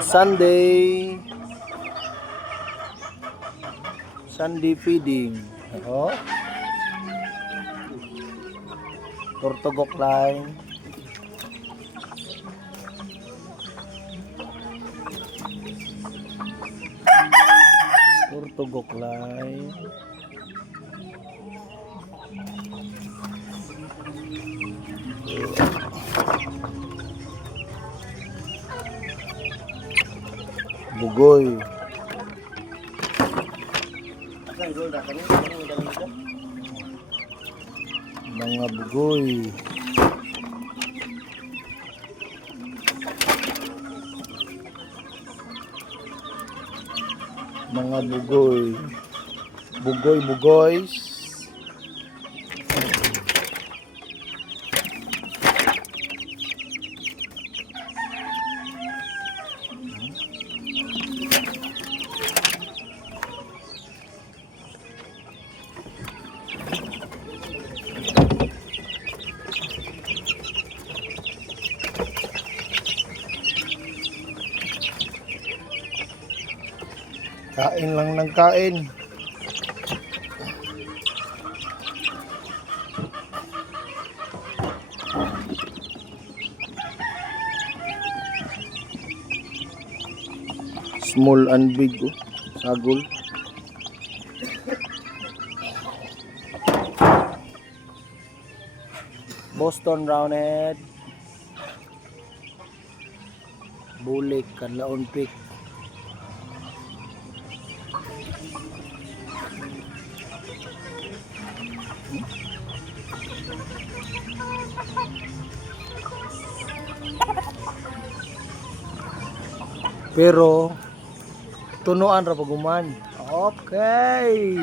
Sunday. Sunday feeding. Oh. Tortugok line. Tortugok line. Bugoy. Mga bugoy. Mga bugoy. Bugoy-bugoys. Kain lang ng kain. Small and big, oh. Sagol. Boston Roundhead. Bulik, Kanlaon Peak. Pero tunuan ra paguman. Okay.